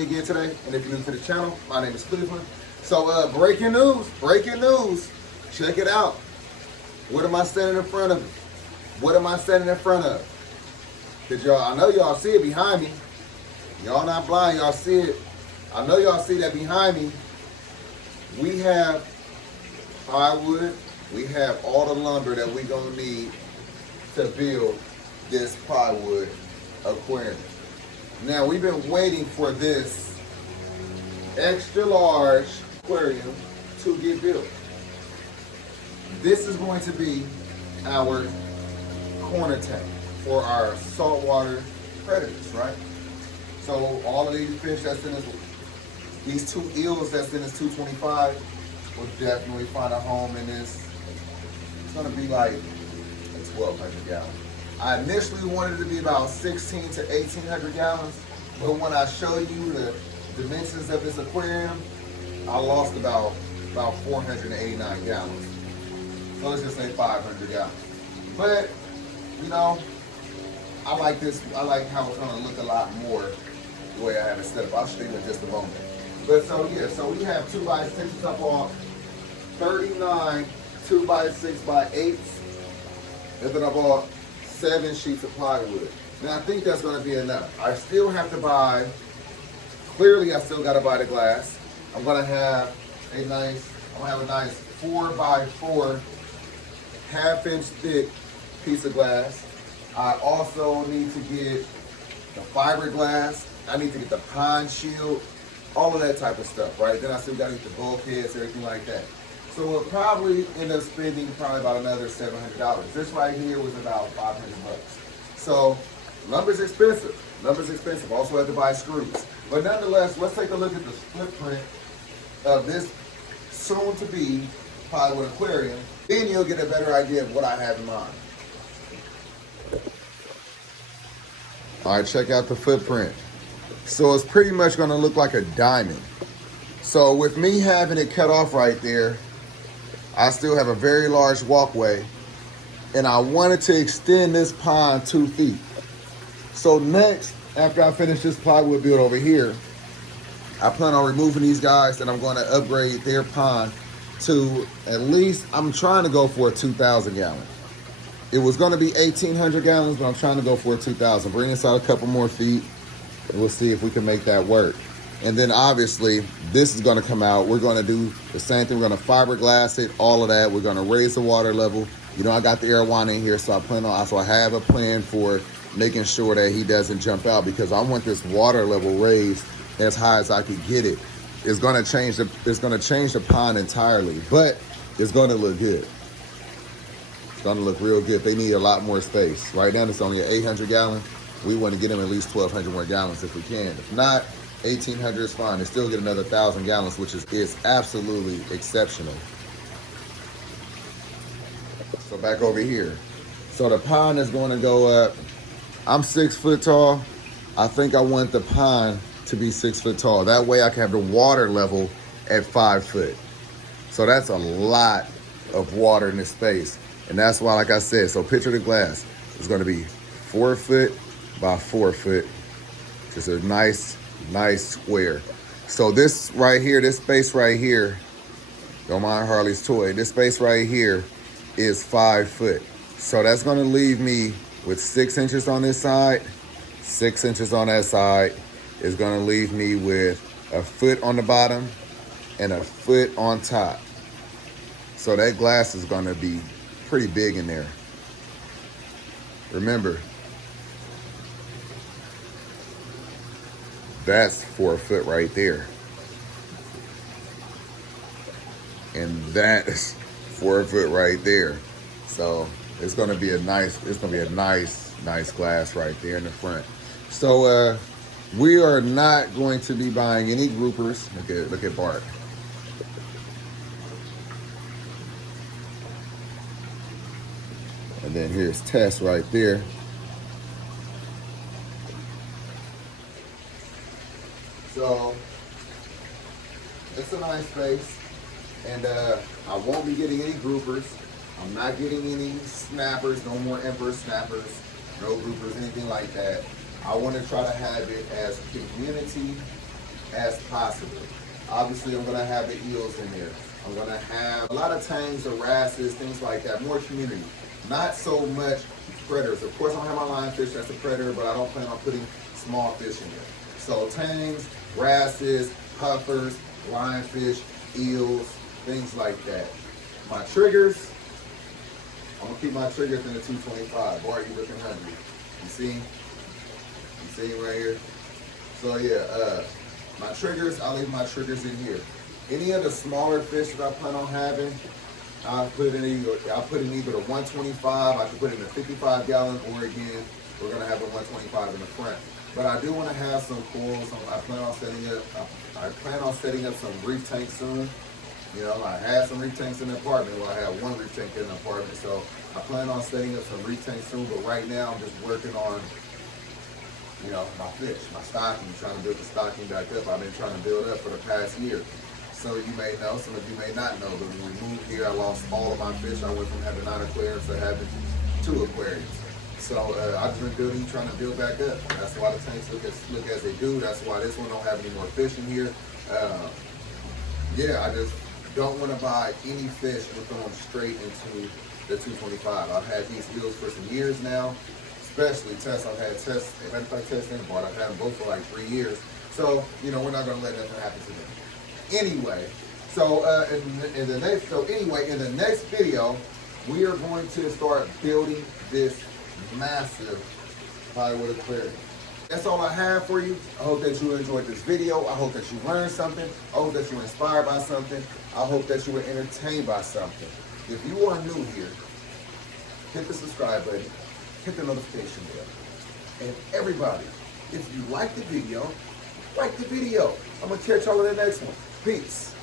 me again today. And if you're new to the channel, my name is Cleveland. So breaking news. Check it out. What am I standing in front of? What am I standing in front of? Cause y'all, I know y'all see it behind me. Y'all not blind, y'all see it. I know y'all see that behind me. We have plywood. We have all the lumber that we gonna need to build this plywood aquarium. Now we've been waiting for this extra large aquarium to get built. This is going to be our corner tank for our saltwater predators, right? So all of these fish that's in this, these two eels that's in this 225 will definitely find a home in this. It's gonna be like a 1,200 gallon. I initially wanted it to be about 16 to 1,800 gallons, but when I show you the dimensions of this aquarium, I lost about 489 gallons. So let's just say 500 gallons. But, you know, I like this. I like how it's gonna look a lot more the way I have it set up. I'll show you in just a moment. But so yeah, so we have 2x6 up on 39 2x6x8s, and then I bought 7 sheets of plywood. Now I think that's gonna be enough. I still have to buy, clearly I still gotta buy the glass. I'm gonna have a nice 4x4 half-inch thick piece of glass. I also need to get the fiberglass. I need to get the pond shield, all of that type of stuff, right? Then I still gotta get the bulkheads, everything like that. So we'll probably end up spending probably about another $700. This right here was about 500 bucks. So lumber's expensive. Also have to buy screws. But nonetheless, let's take a look at the footprint of this soon-to-be plywood aquarium. Then you'll get a better idea of what I have in mind. All right, check out the footprint. So it's pretty much gonna look like a diamond. So with me having it cut off right there, I still have a very large walkway, and I wanted to extend this pond 2 feet. So next, after I finish this plywood build over here, I plan on removing these guys, and I'm gonna upgrade their pond to at least, I'm trying to go for a 2,000 gallon. It was gonna be 1,800 gallons, but I'm trying to go for a 2,000. Bring this out a couple more feet, and we'll see if we can make that work. And then obviously, this is gonna come out. We're gonna do the same thing. We're gonna fiberglass it, all of that. We're gonna raise the water level. You know, I got the arowana in here, so I have a plan for making sure that he doesn't jump out, because I want this water level raised as high as I could get it. It's gonna change the pond entirely, but it's gonna look good. It's gonna look real good. They need a lot more space. Right now, it's only an 800 gallon. We want to get them at least 1,200 more gallons if we can. If not, 1,800 is fine. They still get another 1,000 gallons, which is absolutely exceptional. So back over here. So the pond is going to go up. I'm 6 foot tall. I think I want the pond to be 6 foot tall. That way I can have the water level at 5 foot. So that's a lot of water in this space. And that's why, like I said, so picture the glass. It's going to be 4 foot by 4 foot. Just a nice square. So this right here, this space right here, don't mind Harley's toy, this space right here is 5 foot. So that's gonna leave me with 6 inches on this side, 6 inches on that side. Is gonna leave me with a foot on the bottom and a foot on top. So that glass is gonna be pretty big in there. Remember, that's 4 foot right there. And that's 4 foot right there. So it's gonna be a nice glass right there in the front. So we are not going to be buying any groupers. Look at Bart. And then here's Tess right there. So it's a nice space, and I won't be getting any groupers. I'm not getting any snappers, no more emperor snappers, no groupers, anything like that. I want to try to have it as community as possible. Obviously, I'm gonna have the eels in there. I'm gonna have a lot of tangs, wrasses, things like that, more community. Not so much predators. Of course, I don't have my lionfish, that's a predator, but I don't plan on putting small fish in there. So tangs, wrasses, puffers, lionfish, eels, things like that. My triggers, I'm gonna keep my triggers in the 225. Boy, are you looking hungry? You see? You see right here? So yeah, my triggers, I'll leave my triggers in here. Any of the smaller fish that I plan on having, I'll put in either the 125, I can put it in a 55 gallon, or again, we're gonna have a 125 in the front. But I do want to have some corals. I plan on setting up some reef tanks soon. You know, I had some reef tanks in the apartment. Well, I had one reef tank in the apartment, so I plan on setting up some reef tanks soon. But right now, I'm just working on, you know, my fish, my stocking, trying to build the stocking back up. I've been trying to build up for the past year. So you may know, some of you may not know, but when we moved here, I lost all of my fish. I went from having 9 aquariums to having 2 aquariums. So I've just been building, trying to build back up. That's why the tanks look as they do. That's why this one don't have any more fish in here. Yeah, I just don't want to buy any fish and throw them straight into the 225. I've had these eels for some years now, especially Tess. I've had Tess, if I Tess and Bart, I've had them both for like 3 years. So, you know, we're not going to let nothing happen to them. Anyway, so in the next video, we are going to start building this massive plywood aquarium. That's all I have for you. I hope that you enjoyed this video. I hope that you learned something. I hope that you were inspired by something. I hope that you were entertained by something. If you are new here, hit the subscribe button, hit the notification bell. And everybody, if you like the video, like the video. I'm gonna catch y'all in the next one. Peace.